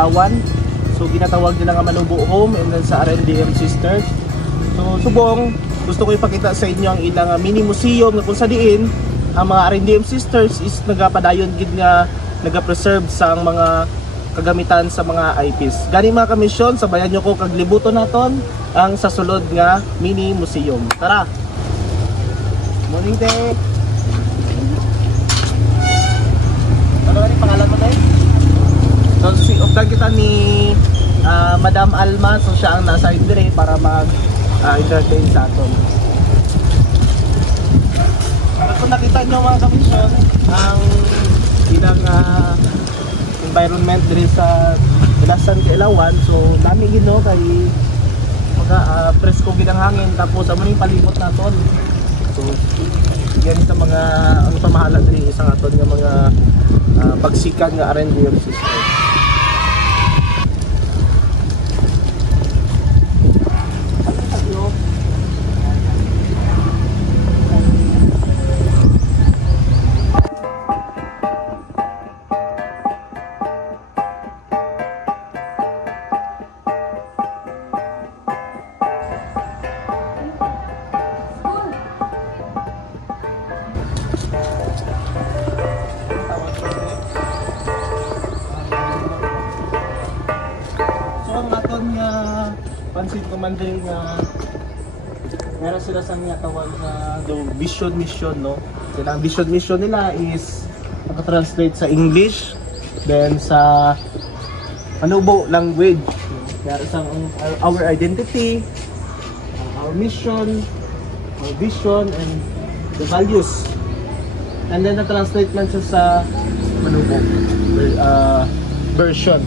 Ilawan. So ginatawag nila nga Manubo Home, and then sa RNDM Sisters. So subong gusto ko ipakita sa inyo ang ilang mini museum na kung sa diin ang mga RNDM Sisters is nagapadayon gid nga nagapreserve sa mga kagamitan sa mga eyepiece. Gani mga kamisyon, sabayan nyo ko kaglibuto naton ang sa sulod nga mini museum. Tara! Morning, te! Ano nga pangalan mo, te? So, updan kita ni Madam Alma. So, siya ang nasa dire para mag-entertain sa aton. Kung nakita nyo mga kamisyon, ang ilang environment diri sa Ilasan kay Ilawan. So dami gino kay mga presko gid ang hangin, tapos amo ning palibot naton. So yan sa mga ang pamahala diri isang aton nga mga pagsikan nga RNDM system. Pansin ko man din nga meron sila sa nga tawag na vision mission, no? Sila ang vision mission nila is naka-translate sa English, then sa Manubo language. Kaya isang our identity, our mission, our vision, and the values. And then na-translate man siya sa Manubo version.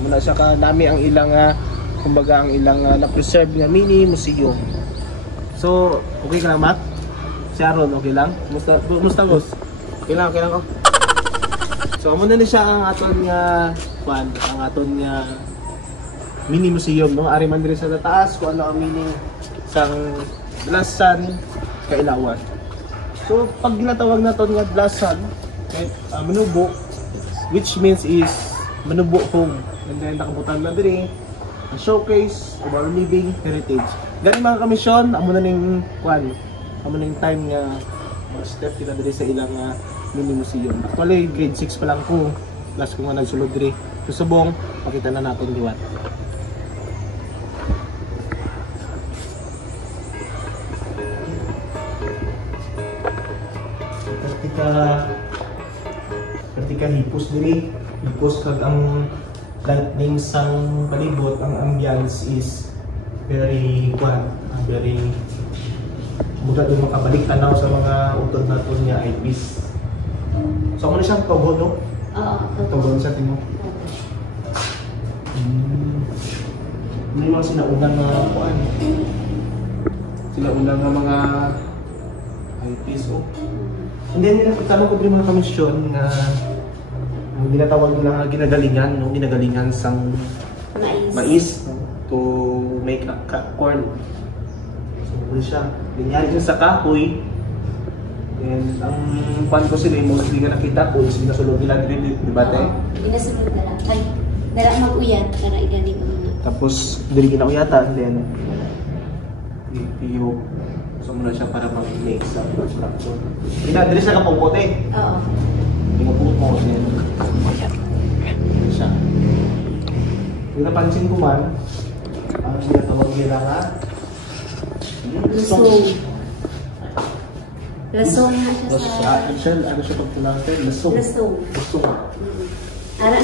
Muna siya kadami ang ilang kumbaga ang ilang na-preserve nga mini museum. So, okay ka lang, Matt? Si Aaron, okay lang? Musta Gus? Okay lang ko. So, muna na siya ang aton nga ang aton nga mini museum, no? Ari man diri sa taas kung ano ang meaning sang Blasan kay Ilawan. So, pag ginatawag naton nga Blasan kay Manubo, which means is Manubo Home. And then nakabutan na diri a showcase of our living heritage. Gani mga kamisyon, amo na ning amo na ning time nga step kita diri sa ilang mini museum. Actually grade 6 pa lang ko, last ko nga nagsulod diri. So subong pakita na natin liwat. Ketika hipos diri, hipos kag ang lightning sang palibot, ang ambience is very very buta doon makabalik tanaw sa mga utod naton nga eyepiece. So ano siyang togo, no? Oo, togo sa timo. May mga sinaunang kuan. Sinaunang mga eyepiece, oh. And then nilapagtanong ko rin mga kamisyon nga ang ginatawag nila ginagalingan, no? Ginagalingan sang mais, no? To make a corn. So, ano siya? Ganyan siya sa kahoy. And ang pan ko sila, mostly nga nakita ko is ginasulog nila din, di ba, te? Ginasulog nila. Ay, nara mag-uyat, nara igaling ko na. Tapos, dili ginauyatan, then ipiyok. So, muna siya para mag-make sa construction. Dili siya kapupote. Oo. Pinupulot mo kasi siya. Kung napansin ko man, ang sinatawag nila nga Lasong. Lasong na siya sa... Ano siya pagpunante? Lasong. Lasong. Lasong. Para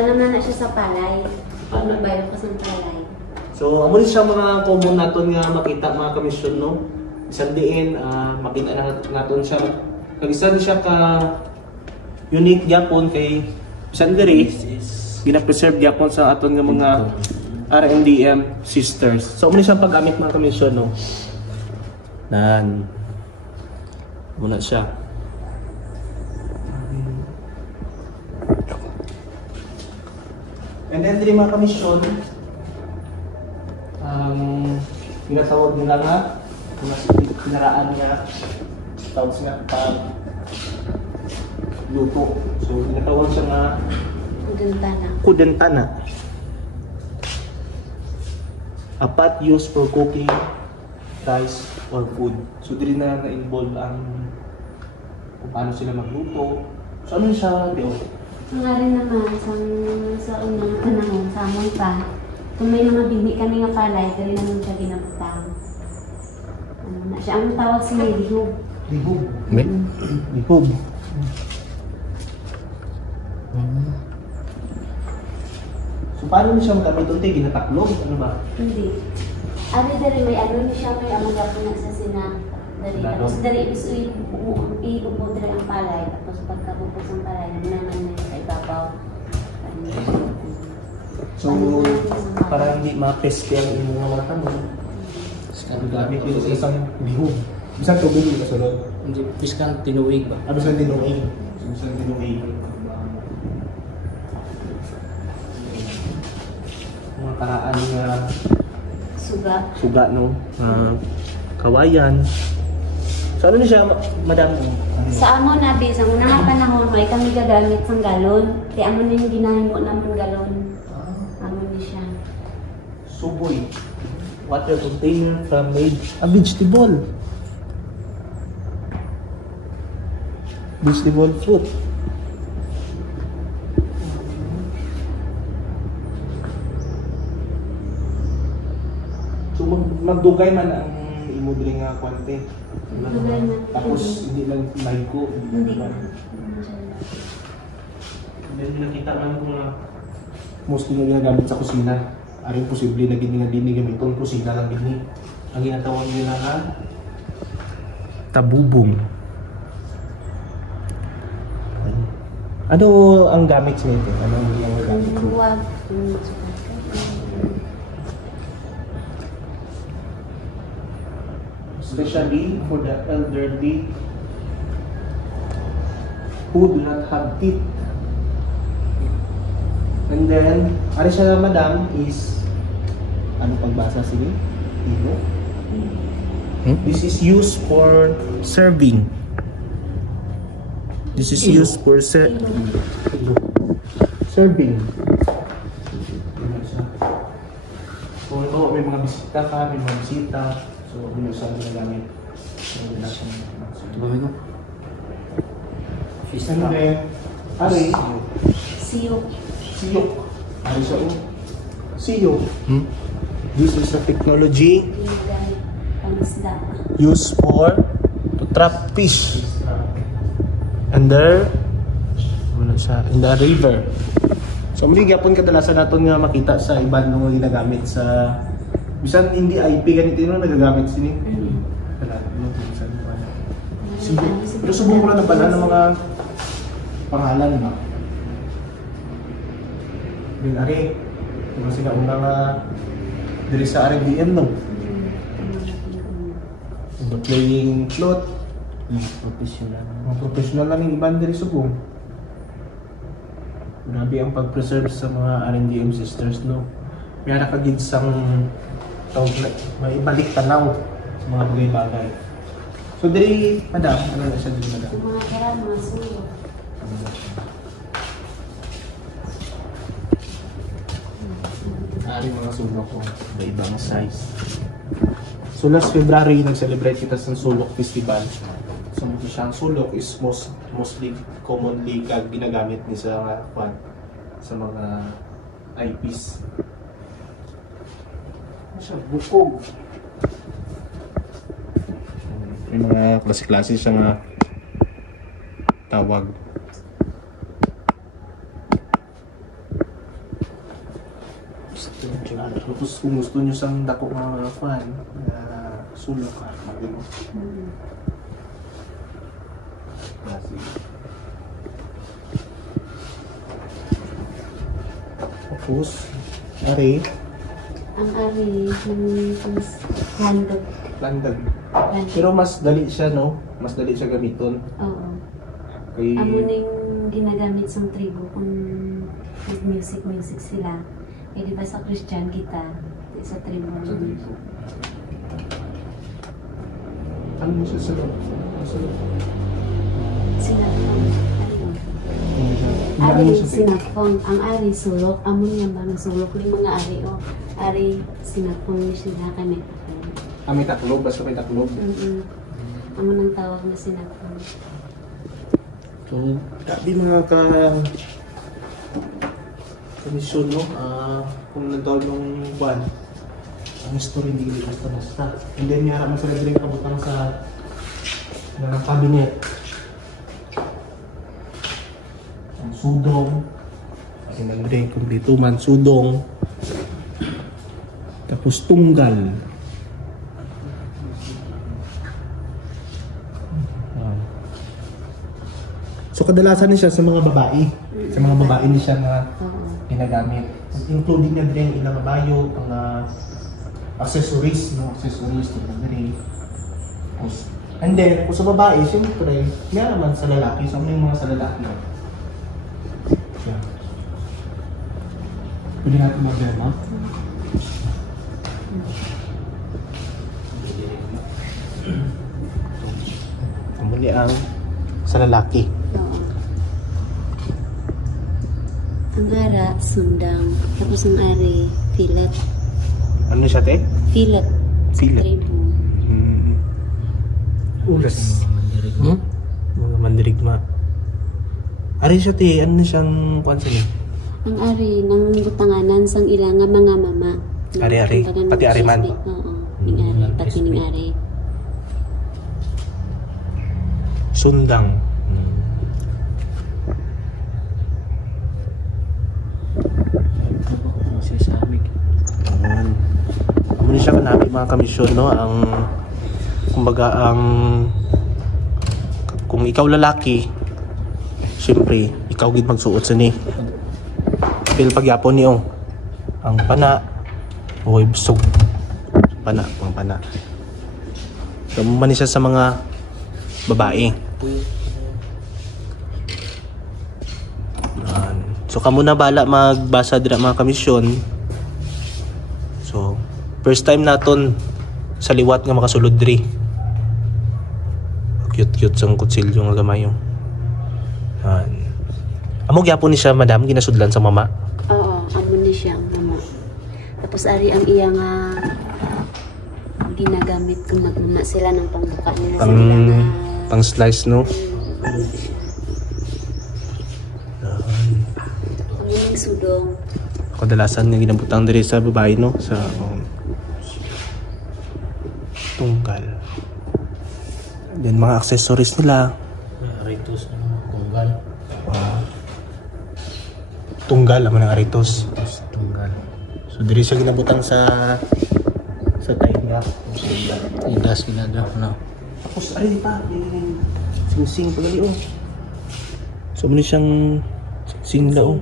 naman na siya sa palay. Pag nagbayo ka sa palay. So, amo rin siya mga common naton nga makita mga kamisyon, no? Isang diin, makita na naton siya. Kag-isa rin siya ka unique gyapon kay Sandere is gina-preserve gyapon sa aton nga mga RNDM sisters. So muna siyang paggamit mga kamisyon, no. Nan. Muna siya. And then diri mga kamisyon ginatawag nila nga mga pinaraan nga tawag nga luto. So, tinatawag siya nga Kudentana. kudentana. A pot used for cooking rice or food. So, dili na na-involve ang kung paano sila magluto. So, ano siya, Teo? Nga rin naman, sa unang panahon, sa amon pa, kung may mga bigmi kami nga palay, dali naman siya ginabutang. Ano na siya, ang tawag sa may lihog. Lihog. May? Lihog. So, paano niya siya magamit? Unti, ginataklog? Ano ba? Hindi. Ari dari may ano ni siya may among gapo na sa sina. Dari Lalo? tapos dari is iubo dari ang palay tapos pagkabupos ang palay naman na sa ibabaw. So, para hindi ma-peste ang imong mga kamon, ano gamit yun sa isang lihog. Bisang tubig yung kasunod. Hindi, piskan tinuig ba? Ano sa dinuing? Sa dinuing. Mga karaan nga Suga. suga, no? Kawayan. So, ano na siya, madam? Sa amon nabi sa unang nga panahon may kami gagamit sang galon. Kaya amon na yung ginahimo naman galon. Amon ni siya. Suboy. Water container from made a vegetable. Vegetable fruit. So magdugay man ang imo diri nga kwante. Magdugay man. Tapos hindi lang mayko. Hindi. Hindi nakita man ko nga mostly nga ginagamit sa kusina. Aring posible na gini nga dini gamiton kusina lang gini. Ang ginatawag nila nga tabubong. Ano ang gamit sa ito? Ano ang gamit? Ang buwag. Especially for the elderly who do not have teeth. And then, ano siya madam is, ano pagbasa sige? Ino? This is used for serving. This is used for serving. Kung ito, may mga bisita ka, may mga bisita, so binusan mo na gamit. Diba mo? Fish And trap. then, ari, Siyok. siyok. Ari siya o. Siyok. This is a technology Ginagamit pang isda. used for to trap fish. And there, ano siya, in the river. So, muli gyapon kadalasan naton nga makita sa iban nung ginagamit sa bisan hindi IP ganito no nagagamit sini. Sige. Pero subong ko lang na pala ng mga pangalan ba. Din ari. Kung sila unang diri sa RDM no. The playing flute. Professional. Mga professional lang yung iban diri subong. Grabe ang pag-preserve sa mga R&DM sisters, no? May nakagid sang tawag na, may ibalik tanaw sa mga bagay-bagay. So, diri, madam, ano na siya diri, madam? Sa mga kera, mga suyo. Ari mga sulok ko, may ibang size. So, last February, nag-celebrate kita sa Sulok Festival. So, siyang sulok is mostly commonly ginagamit ni sa mga eyepiece. Ano siya? Bukog. May mga klase-klase siya nga tawag. Tapos kung gusto nyo sang dako mga fan, sulok ka. Tapos, ari, Ang ari, ng handog. landag. Pero mas dali siya, no? Mas dali siya gamiton. Oo. Kay, Amo na yung ginagamit sa tribo kung music sila. Eh di ba sa Christian kita, sa tribo. ano mo siya sa loob? Sila ano, Ari sinapong, ang ari sulok, amon nga ba nga sulok ni mga ari o. Ari sinapong ni sila kami takong. May taklob, basta may taklob. Amon ang tawag na sinapong. So, grabe mga komisyon, no? Kung nagtawag nung buwan, ang story hindi basta-basta. And then, nga naman sila din kabutang sa cabinet. Ang sudong. Kasi nag-drink kumplito man, sudong. Tapos tunggal. So kadalasan niya sa mga babae. Sa mga babae niya siya na ginagamit. Including na din ilang bayo, mga accessories, no? Accessories, ito na rin. And then, kung sa babae, siyempre, may naman sa lalaki. So, may mga sa lalaki. Yeah. Pwede natin mag-demo. Muli ang sa lalaki. Oo. Ang ara, sundang. Tapos ang ari, filet. Ano siya, te? Filet. Filet. Tribo. Ulas. Mga mandirigma. Ari siya, te. Ano na siyang kwansa niya? Ang ari, nang butanganan sang ilang nga mga mama. Ari-ari. Pati ari man. Oo. Ning ari. Pati ning ari. Sundang. Sisamig. Muna siya kanami mga kamisyon, no? Kumbaga, kung ikaw lalaki, siyempre, ikaw gid magsuot sa ni. Pero pagyapon niyo, ang pana, o ibsog. Pana, pang pana. So, mani siya sa mga babae. So kamo na bala magbasa dira mga kamisyon. So first time naton sa liwat nga makasulod diri. Cute sang kutsilyo nga gamayo. Amo gyapon ni siya madam ginasudlan sa mama. Oo, amo ni siya ang mama. Tapos ari ang iya nga ginagamit kung magmama sila ng pangbuka nila sa nila nga pang slice, no? ang sudong. Kadalasan nga ginabutang diri sa babae, no? Sa tunggal. Then mga accessories nila. Ritos na mga kunggal. Tunggal ang mga aritos. Tunggal. So diri siya ginabutang sa tainga. Idas ginagawa na. Tapos ari pa, sing-sing pagali oh. So muna siyang sing lao.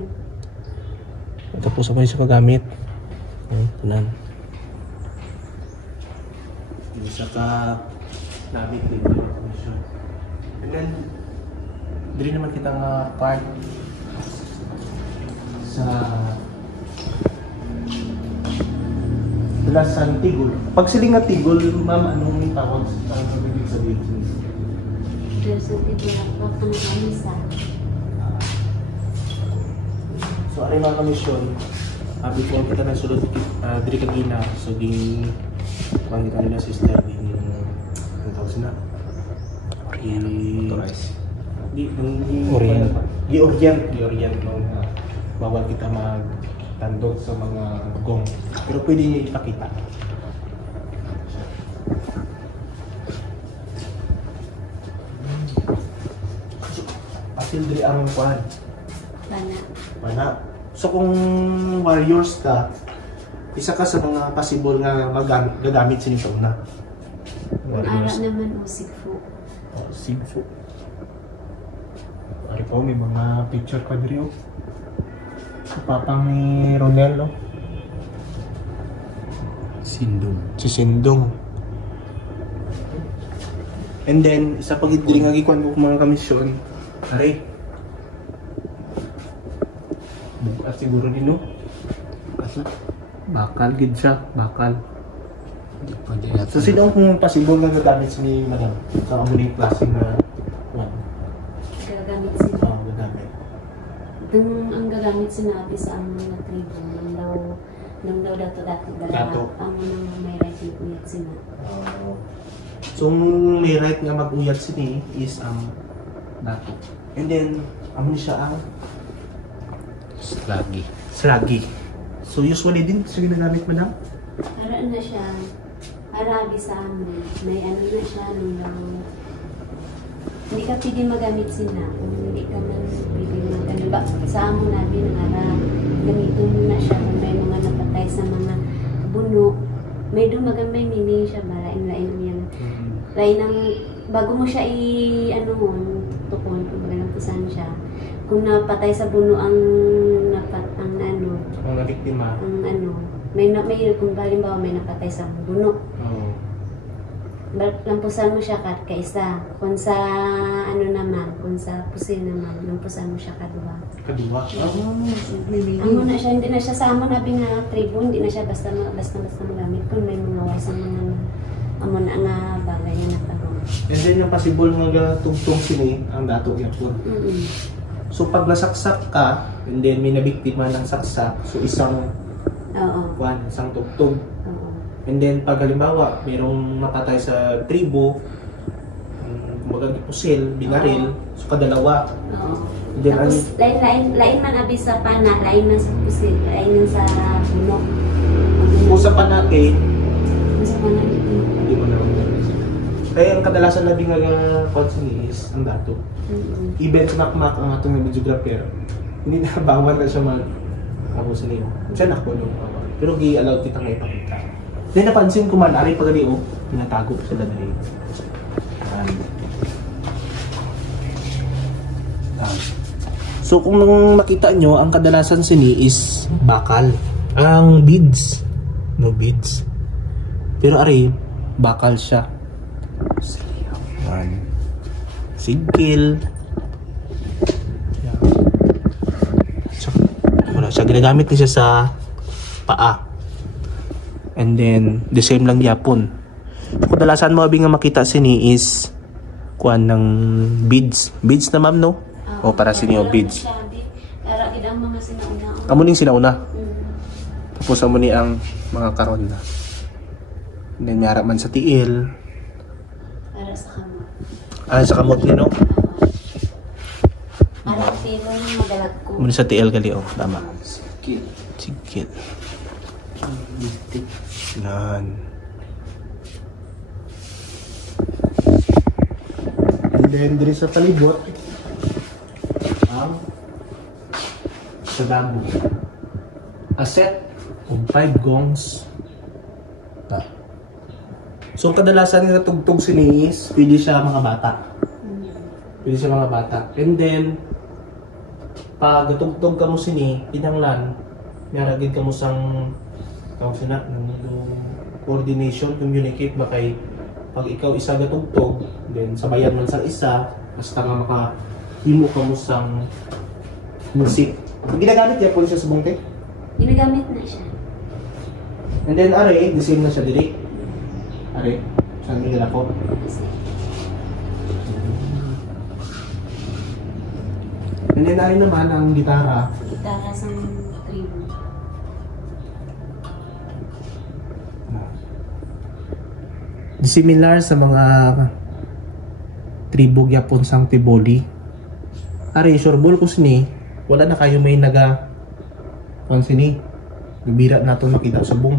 Tapos ako siya kagamit. Tanan. Isa ka nabi dito. And then diri naman kita nga part sa Lasan Tigol. Pag siling nga Tigol, ma'am, anong may tawag sa pagiging sa dito? Pero sa tibulak ang kamisa. So, ari mga kamisyon, before kita na sulod diri kagina, so di kita nila sister din ang tawag sila. Orient no. Bawal kita magtandog sa mga gong. Pero pwede niya ipakita. Asil diri ang kwan. Pana. So kung warriors ka, isa ka sa mga possible nga gagamit sa inyo una. Ara naman o sigfo. Sigfo. Ari po, may mga picture pa diri oh. Papang ni Ronel, no? Sindong. Si Sindong. And then, isa pag diri nga gikuan ko mga kamisyon, ari. Bukas siguro din, no? Kasi bakal gid siya, bakal. So sino ang possible nga gagamit sa ni madam? Sa amuning klase na one? Gagamit sila. Gagamit. Ang gagamit sinabi sa amon na tribo, nang daw dato Dato. amo nang may right na uyat sina. So, ang may right nga mag-uyat sini is ang dato. And then, ni siya ang Lagi. slagi. So, usually din siya ginagamit, madam? Para na siya, arabi sa amin, may ano na siya nung daw, hindi ka pwede magamit sina, kung hindi ka man pwede magamit. Ba, sa amon nabi ng ara, gamitin mo na siya kung may mga napatay sa mga buno. May dumagamay mini siya ba, lain-lain yan. Lain ang, bago mo siya ano mo, tukon, kung magalampusan siya. Kung napatay sa buno ang Ang nabiktima. ang may kung halimbawa may napatay sa buno. Oo. Lampusan mo siya kaisa. Kung sa kung sa pusil naman, lampusan mo siya kadua. Kadua. So may meaning. Amo na siya, hindi na siya sa amo nabi nga tribo, hindi na siya basta magamit kung may mga wasa mga amo na nga bagay na nagtanong. And then yung possible nga tungtong sini ang dato yapon. So pag nasaksak ka, and then may nabiktima ng saksak, so isang isang tugtog. Oo. And then pag halimbawa, mayroong napatay sa tribo, kumbaga pusil, binaril, so kadalawa. Oo. And then Tapos, lain man abi sa pana, lain man sa pusil, lain man sa buno. usapan natin, Sa pana dito. hindi mo na kaya ang kadalasan na nga consonant is ang dato. Even sa nakmak ang atong videographer, hindi na bawal na siya ako sa niyo. Siya nakpuno. Pero gi-allow kita nga ipakita. Then napansin ko man, ari pa gali pinatago sila dali. So kung makita nyo, ang kadalasan sini is bakal. Ang beads. No beads. Pero ari, bakal siya. Yan. Sigil. Yan. So, wala siya. Ginagamit niya sa paa. And then, the same lang yapon. Kadalasan mo abing nga makita sini is kuan ng beads. Beads na ma'am, no? O para sini yung beads. Para gid ang mga sinauna. Amo ning sinauna. Tapos amo ni ang mga karon na. And then, mayara man sa tiil. Para sa kamot. Sa kamot ni, no? Para tilo ng madalag ko. Muna sa tiil gali, oh. Tama. Sikit. Sigit. Yan. And then, diri sa palibot, ang sa dabo. A set of 5 gongs. So, kadalasan nga tugtog sinis, pwede siya mga bata. Pwede siya mga bata. And then, pag tugtog ka mo sini, pinanglan, naragid ka mo sang coordination, communicate ba kay pag ikaw isa gatugtog, then sabayan man sang isa, basta nga makahimo ka mo sang music. Ginagamit niya po siya sa bungte? Ginagamit na siya. And then, are, the same na siya diri. Are, saan nila ko? Kasi, And then, are naman ang gitara. gitara sa tribo. Similar sa mga tribog yapon sang Tiboli. Are, sureball ko sini, wala na kayo may naga sini. Bira na ito makita sa bung.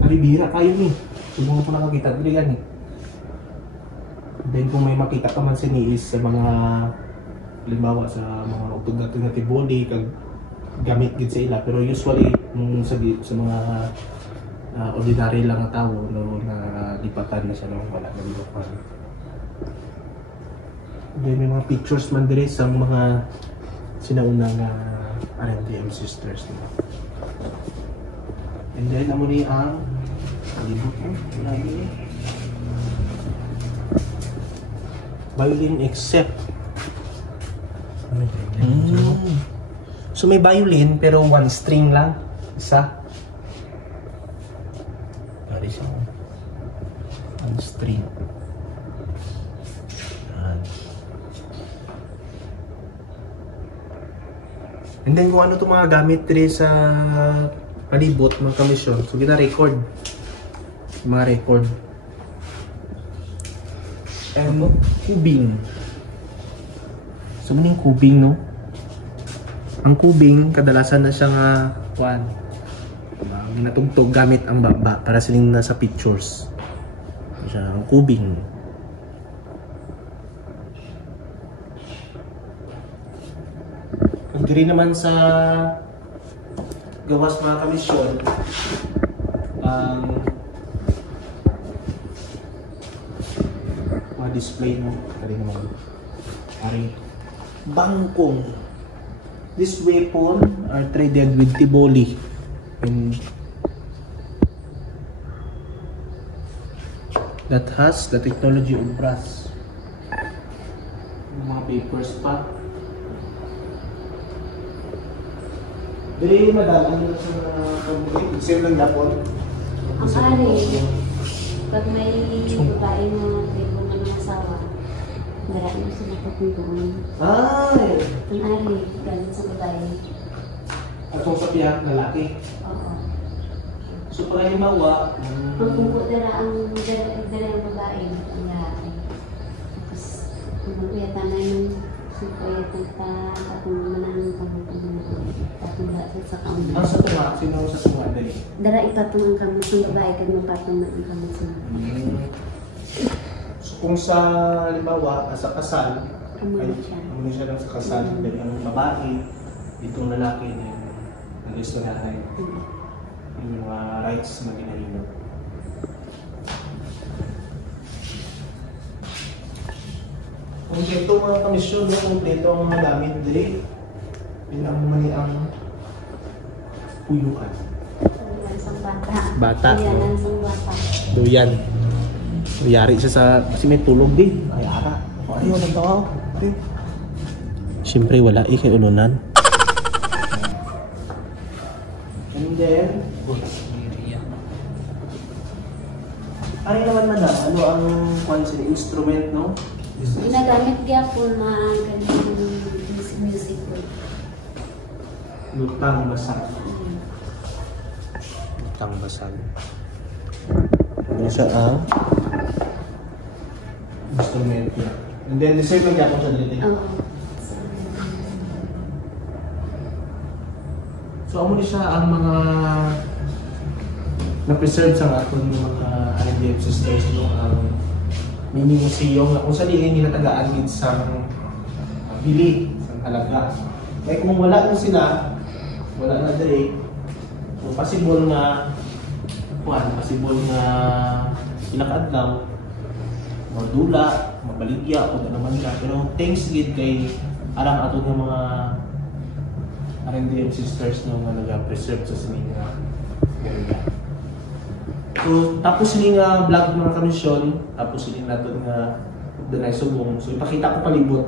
Are, bira kayo ni. Subong ko nakakita, dili yan eh. Then kung may makita ka man sini is sa mga halimbawa sa mga utog-atog na Tiboli, kag gamit gid sa ila. Pero usually, sa mga ordinary lang na tao, no, na lipatan na siya, no, wala na lipapan. Then may mga pictures man dire sa mga sinaunang RMDM sisters. No? And then, amo ni ang libot mo, lagi violin except so may violin pero one string lang, isa. Dari siya one string. Yan. And then kung ano itong mga gamit rin sa palibot, mga kamisyon. So, gina-record. Mga record. And kubing. So, maning kubing, no? Ang kubing, kadalasan na siyang ginatugtog gamit ang baba para siling nasa pictures. Siya, ang kubing. Kung diri naman sa gawas mga kamisyon, ang mga display mo, kali naman. Ari, bangkong. This weapon are traded with Tiboli. And that has the technology of brass. Mga papers pa. Dili madal, ano na sa pagbuhay? Same lang napon. Ang ari, pag may babae na tribo ng asawa, marami na sila patuntungan. Ay! Ang ari, galing sa babae. Atong sa piyak na laki. Oo. So para himawa, Ang kumput dara ang babae, ang lalaki. Tapos, kung magpiyatan na yung supayatan ka, tapos mananong pangutong tapos sa kauna. ang sa tunga, sino sa tunga dali? Dara ipatong ang kamot ng babae, kag mapatong na ang kamot sa So kung sa halimbawa, sa kasal, Amo ay, na siya. amo na siya lang sa kasal, dali ang babae, itong lalaki na ang gusto natin. Yung mga rights na ginahimo. Kompleto mga kamisyon, no? Kompleto ang mga gamit dali. Yun ang mali ang puyuan. Yan sa bata. Bata. Yan sa bata. Duyan. Yari siya sa... Kasi may tulog din. Ay, ara. Ay, walang tawa. Siyempre, wala eh. Kay ulunan. And then... Ano naman madam? Ano ang instrument, no? Ginagamit gyapon na ganyan music ko. Lutang basag. Lutang basag. Ano siya ang instrument niya. And then, deserve lang ako sa dito. Oo. So, amo ni siya ang mga na-preserve sa aton ng mga RDF sisters, no? Ang mini museum na kung saan nila tagaan din sa bili, sa halaga. Kaya kung wala na sila, wala na dire, so possible nga, possible nga pinakadlaw, madula, mabaligya, o na naman ka. Pero thanks gid kay arang ato ng mga RDF sisters no, nga nag-preserve sa sining area. So, tapos sila nga vlog mga kamisyon, tapos sila natin nga doon ay subong. So, ipakita ko palibot.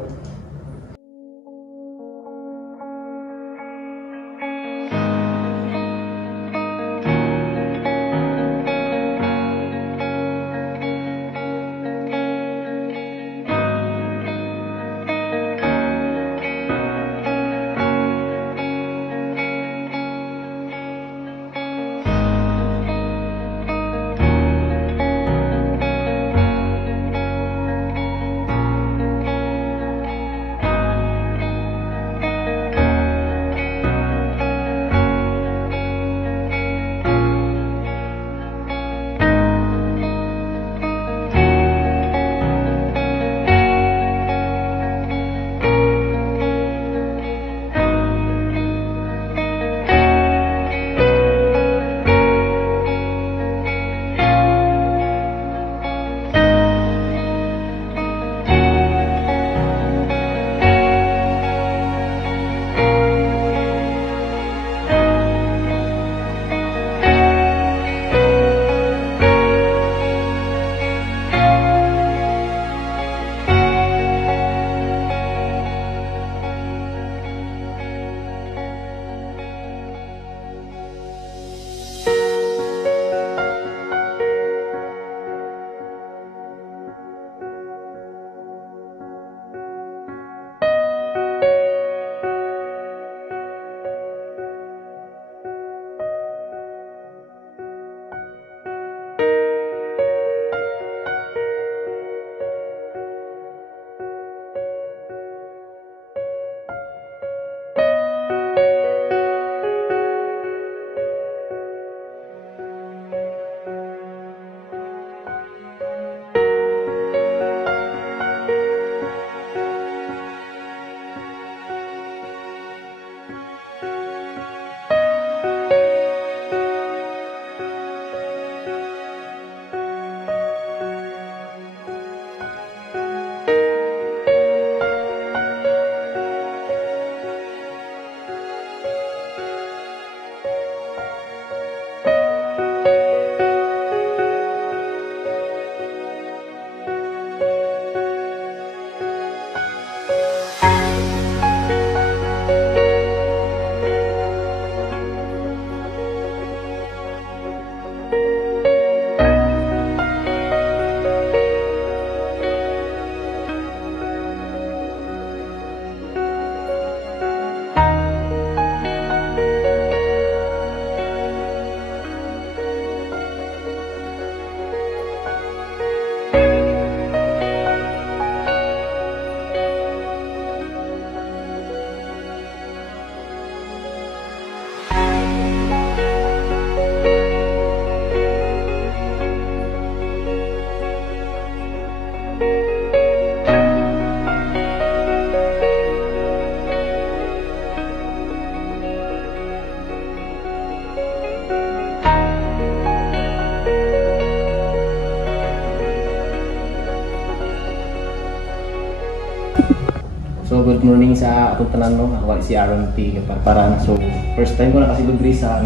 So good morning sa atong tanan no. Ako si Aaron T. Parparan. So first time ko nakasilod diri sa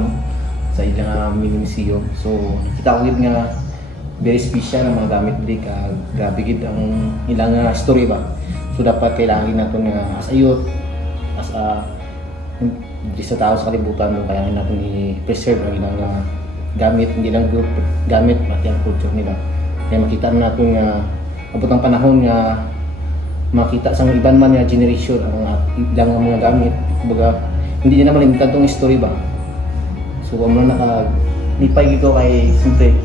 sa ilang mini museum. So nakita ko gid nga very special ang mga gamit diri ka grabe gid ang ilang story ba. So dapat kailangan naton nga as a youth, as a di sa tao sa kalibutan mo kaya natin i-preserve ang ilang gamit, hindi lang group gamit pati ang culture nila. Kaya makita natin nga abot ang panahon nga makita sa iban man nga generation ang ilang mga gamit. Kumbaga hindi din naman limitan tong story ba. So kung mo naka-lipay ko kay siyempre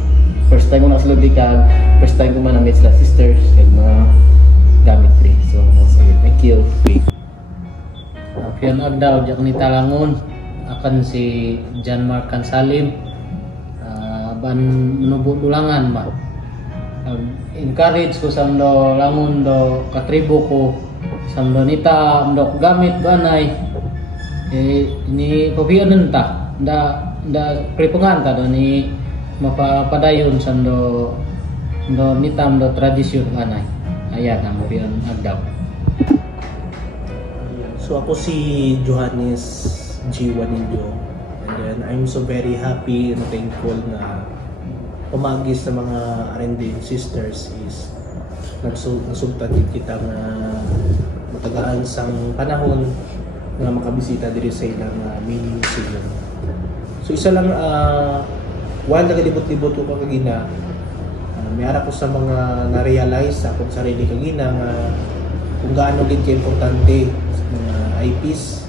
first time ko nakasulod ka, first time ko man na-meet sila sisters kaya mga gamit rin. So thank you. Pion agdaw diak ni Talangon akan si John Mark Cansalim ban menubo dulangan ba. Encourage ko samdo langon do katribo ko samdo nita do gamit banay ini pabianan ta da kripungan ta do ni mapapadayon samdo nitam do tradisyon banay ayan ang pion agdaw. So ako si Johannes G. Juanillo, and then I'm so very happy and thankful na pumagis sa mga R&D sisters is nagsugtad kita nga matagaan sang panahon nga makabisita diri sa ilang mini museum. So isa lang while nagalibot-libot ko kagina, may ara ko sa mga na-realize sa akong sarili kagina nga kung gaano gid ka-importante mga IPs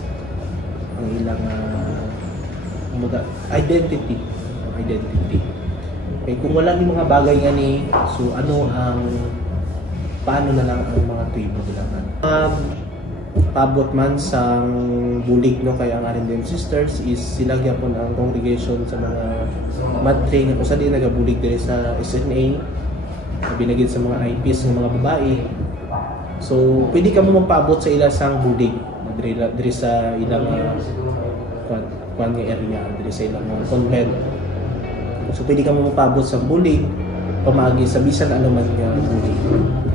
ang ilang identity. Okay, kung wala ni mga bagay nga ni so paano na lang ang mga tribo nila pabot man sa bulig no kay ang R&M Sisters is sila gyapon ang congregation sa mga madre nga usa din nagabulig diri sa SNA binagid sa mga IPs ng mga babae. So pwede ka mo magpaabot sa ila sang bulig diri sa ilang kwan nga area diri sa ilang convent. So pwede ka mo magpaabot sa bulig pamaagi sa bisan ano man nga bulig.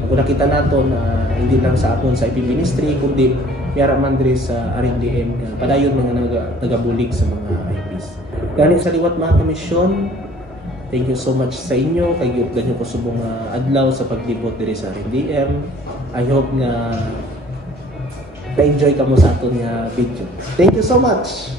Kung nakita naton hindi lang sa akon sa IP ministry kundi yara man diri sa RNDM nga padayon mga nagabulig sa mga IPs. Gani sa liwat mga komisyon, thank you so much sa inyo kay giupdan niyo ko subong adlaw sa paglibot diri sa RNDM. I hope na na-enjoy ka mo sa aton nga video. Thank you so much.